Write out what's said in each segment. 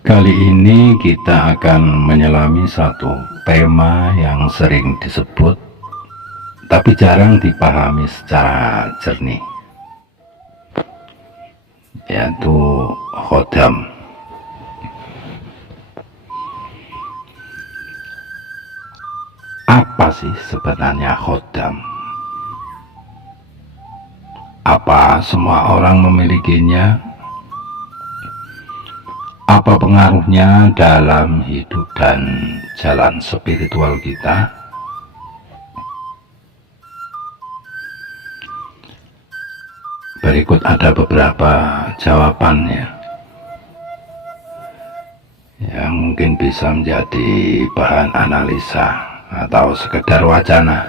Kali ini kita akan menyelami satu tema yang sering disebut tapi jarang dipahami secara jernih, yaitu khodam. Apa sih sebenarnya khodam? Apa semua orang memilikinya? Apa pengaruhnya dalam hidup dan jalan spiritual kita? Berikut ada beberapa jawabannya yang mungkin bisa menjadi bahan analisa atau sekedar wacana.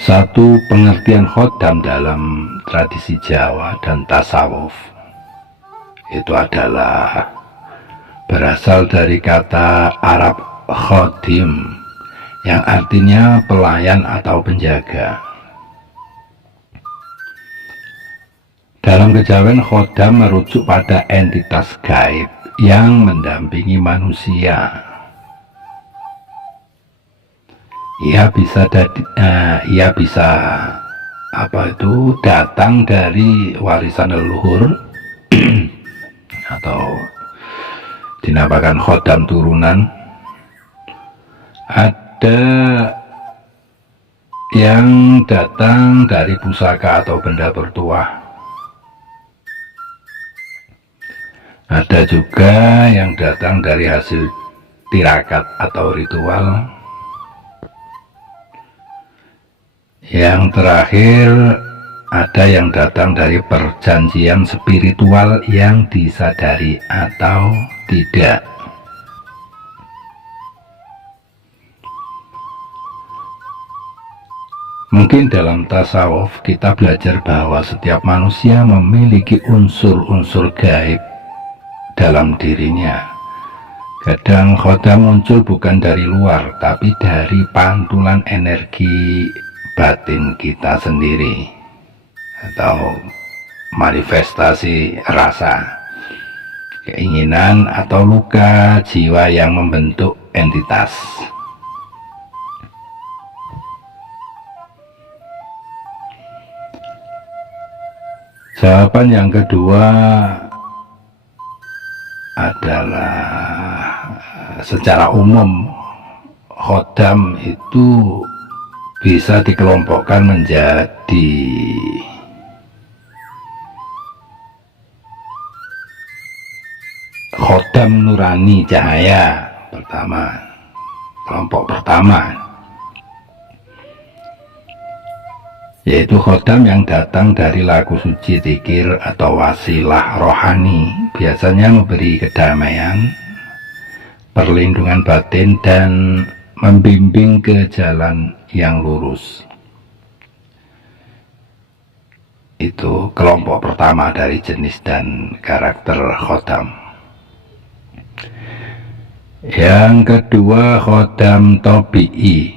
Satu, pengertian khodam dalam tradisi Jawa dan tasawuf itu adalah berasal dari kata Arab khodim yang artinya pelayan atau penjaga. Dalam kejawen, khodam merujuk pada entitas gaib yang mendampingi manusia. Ia bisa datang dari warisan leluhur atau dinamakan khodam turunan. Ada yang datang dari pusaka atau benda bertuah. Ada juga yang datang dari hasil tirakat atau ritual. Yang terakhir, ada yang datang dari perjanjian spiritual yang disadari atau tidak. Mungkin dalam tasawuf kita belajar bahwa setiap manusia memiliki unsur-unsur gaib dalam dirinya. Kadang khodam muncul bukan dari luar, tapi dari pantulan energi batin kita sendiri atau manifestasi rasa, keinginan atau luka jiwa yang membentuk entitas. Jawaban yang kedua adalah secara umum khodam itu bisa dikelompokkan menjadi khodam nurani cahaya pertama, kelompok pertama, yaitu khodam yang datang dari lagu suci, zikir atau wasilah rohani, biasanya memberi kedamaian, perlindungan batin, dan membimbing ke jalan yang lurus. Itu kelompok pertama dari jenis dan karakter khodam. Yang kedua, khodam tabi'i,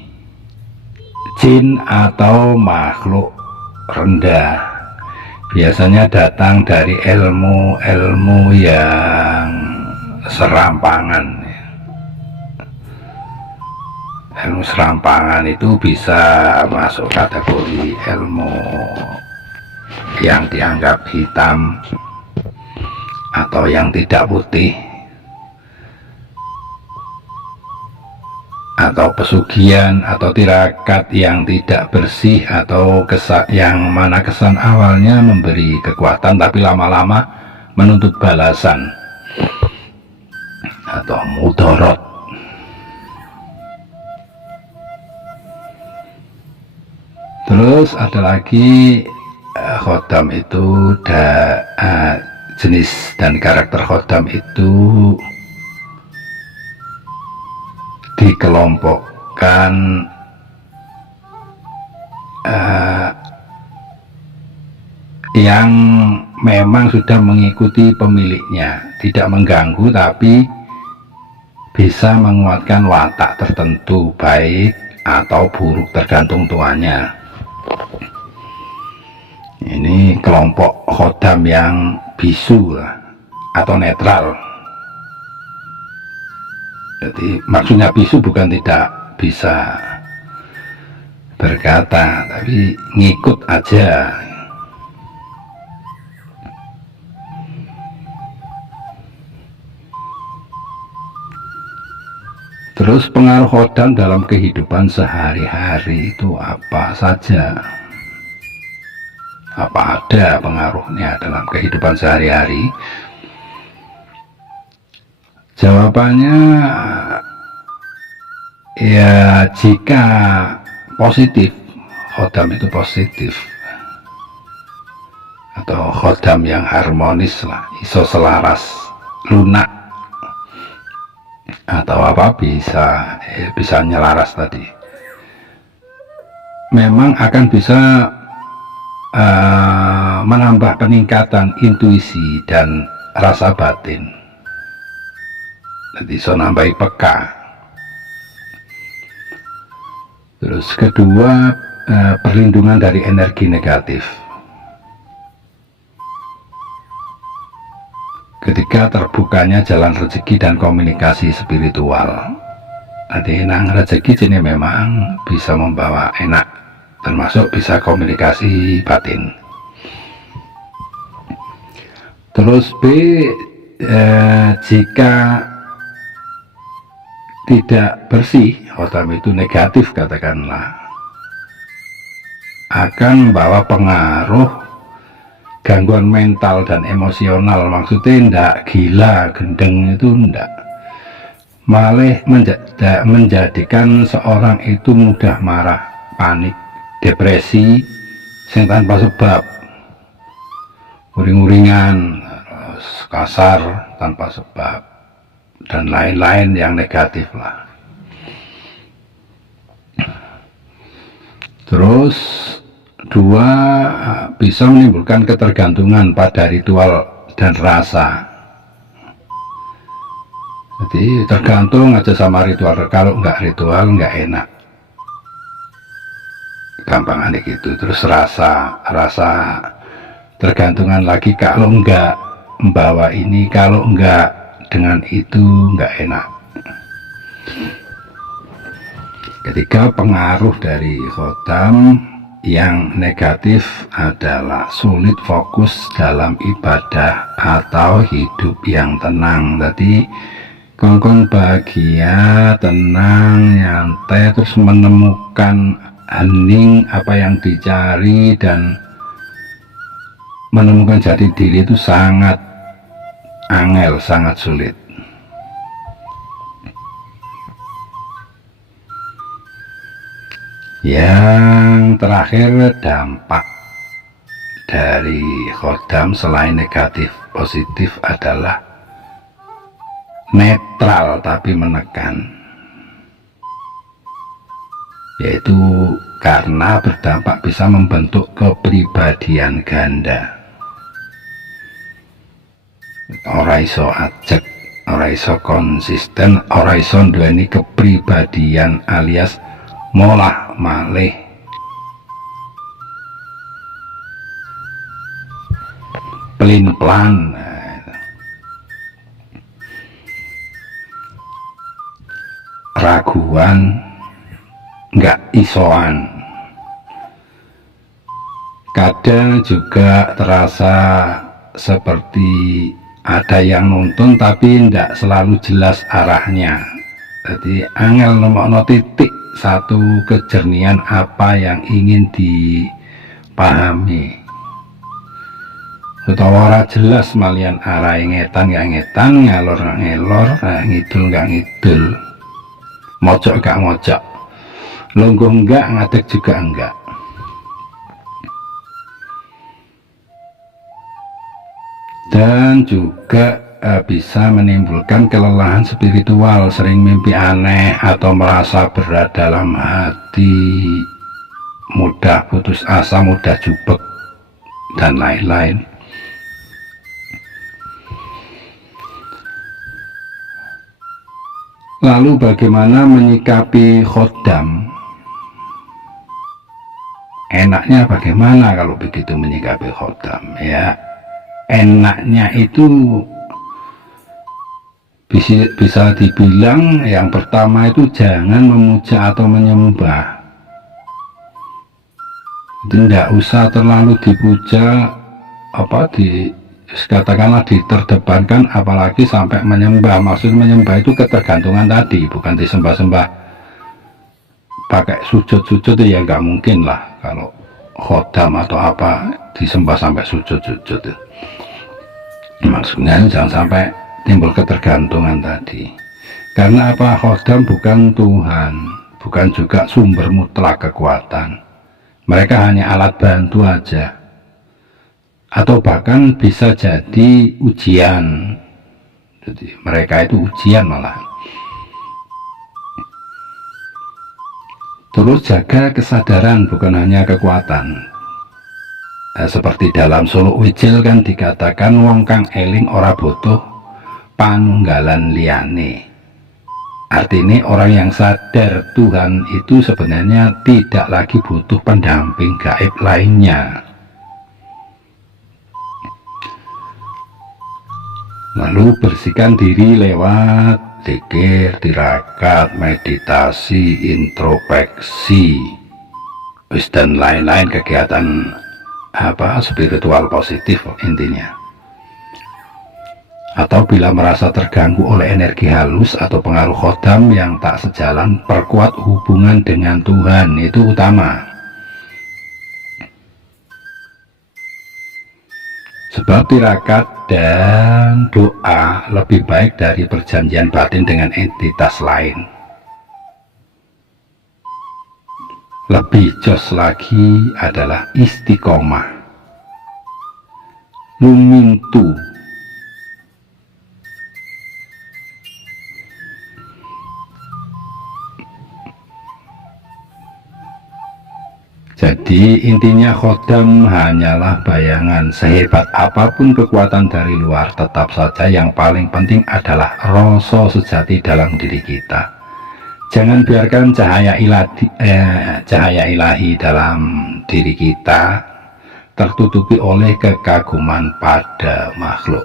jin atau makhluk rendah, biasanya datang dari ilmu-ilmu yang serampangan. Ilmu serampangan itu bisa masuk kategori ilmu yang dianggap hitam atau yang tidak putih, atau pesugihan atau tirakat yang tidak bersih, atau yang mana kesan awalnya memberi kekuatan tapi lama-lama menuntut balasan atau mudorot. Terus ada lagi khodam itu jenis dan karakter khodam itu dikelompokkan yang memang sudah mengikuti pemiliknya, tidak mengganggu tapi bisa menguatkan watak tertentu, baik atau buruk tergantung tuannya. Ini kelompok khodam yang bisu lah, atau netral. Jadi maksudnya bisu bukan tidak bisa berkata, tapi ngikut aja. Terus pengaruh khodam dalam kehidupan sehari-hari itu apa saja? Apa ada pengaruhnya dalam kehidupan sehari-hari? Jawabannya ya, jika positif, khodam itu positif, atau khodam yang harmonis lah, iso selaras, lunak, atau apa, bisa nyelaras tadi, memang akan bisa menambah peningkatan intuisi dan rasa batin. Jadi so nambahi peka. Terus kedua, perlindungan dari energi negatif. Ketika terbukanya jalan rezeki dan komunikasi spiritual, nanti nang rezeki ini memang bisa membawa enak, termasuk bisa komunikasi batin. Terus B, jika tidak bersih, khodam itu negatif katakanlah, akan membawa pengaruh gangguan mental dan emosional. Maksudnya ndak gila gendeng, itu ndak, malah menjadikan seorang itu mudah marah, panik, depresi sing tanpa sebab, uring-uringan, kasar tanpa sebab, dan lain-lain yang negatif lah. Terus dua, bisa menimbulkan ketergantungan pada ritual dan rasa. Jadi tergantung aja sama ritual, kalau nggak ritual nggak enak, gampangannya gitu. Terus rasa tergantungan lagi, kalau nggak membawa ini, kalau nggak dengan itu nggak enak. Ketiga, pengaruh dari khodam yang negatif adalah sulit fokus dalam ibadah atau hidup yang tenang. Tadi kongkong bahagia, tenang, nyantai, terus menemukan hening apa yang dicari dan menemukan jati diri itu sangat angel, sangat sulit. Yang terakhir, dampak dari khodam selain negatif, positif adalah netral tapi menekan, yaitu karena berdampak bisa membentuk kepribadian ganda. Ora iso ajek, ora iso konsisten, ora iso nduweni kepribadian alias molah malih. Pelin-pelan, raguan, nggak isoan. Kadang juga terasa seperti ada yang nuntun tapi tidak selalu jelas arahnya. Jadi angel nemokno titik satu kejernihan apa yang ingin dipahami, utawa ora jelas malian arah ngetan gak ngetan, ngalor gak ngelor, ngidul gak ngidul, mojok gak mojok, lungguh enggak, ngadeg juga enggak. Dan juga bisa menimbulkan kelelahan spiritual, sering mimpi aneh atau merasa berat dalam hati, mudah putus asa, mudah jubek, dan lain-lain. Lalu bagaimana menyikapi khodam? enaknya bagaimana kalau begitu menyikapi khodam? Ya, enaknya itu bisa dibilang yang pertama itu jangan memuja atau menyembah. Tidak usah terlalu dipuja, katakanlah diterdepankan, apalagi sampai menyembah. Maksud menyembah itu ketergantungan tadi, bukan disembah-sembah pakai sujud-sujud, ya nggak mungkin lah kalau khodam atau apa disembah sampai sujud-sujud. Maksudnya jangan sampai timbul ketergantungan tadi. Karena apa? Khodam bukan Tuhan, bukan juga sumber mutlak kekuatan. Mereka hanya alat bantu aja, atau bahkan bisa jadi ujian. Jadi mereka itu ujian malah. Terus jaga kesadaran, bukan hanya kekuatan. Seperti dalam Suluk Wijil kan dikatakan wong kang eling ora butuh panunggalan liyane. Artinya orang yang sadar Tuhan itu sebenarnya tidak lagi butuh pendamping gaib lainnya. Lalu bersihkan diri lewat zikir, tirakat, meditasi, introspeksi, dan lain-lain kegiatan spiritual positif intinya. Atau bila merasa terganggu oleh energi halus atau pengaruh khodam yang tak sejalan, perkuat hubungan dengan Tuhan, itu utama. Sebab tirakat dan doa lebih baik dari perjanjian batin dengan entitas lain. Lebih jos lagi adalah istiqomah, lumintu. Jadi intinya khodam hanyalah bayangan. Sehebat apapun kekuatan dari luar, tetap saja yang paling penting adalah rasa sejati dalam diri kita. Jangan biarkan cahaya ilahi dalam diri kita tertutupi oleh kekaguman pada makhluk.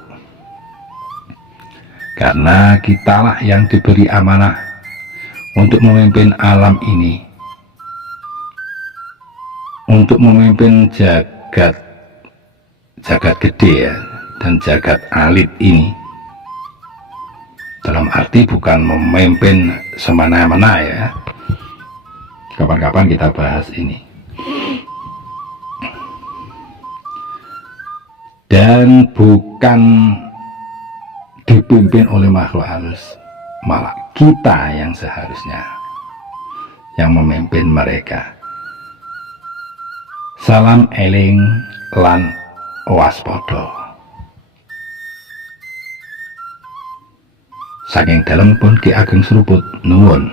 Karena kitalah yang diberi amanah untuk memimpin alam ini, untuk memimpin jagat gede ya, dan jagat alit ini. Dalam arti bukan memimpin semena-mena ya. Kapan-kapan kita bahas ini. Dan bukan dipimpin oleh makhluk halus, malah kita yang seharusnya yang memimpin mereka. Salam eling lan waspada. Saking dalem pun Ki Ageng Seruput nuwun.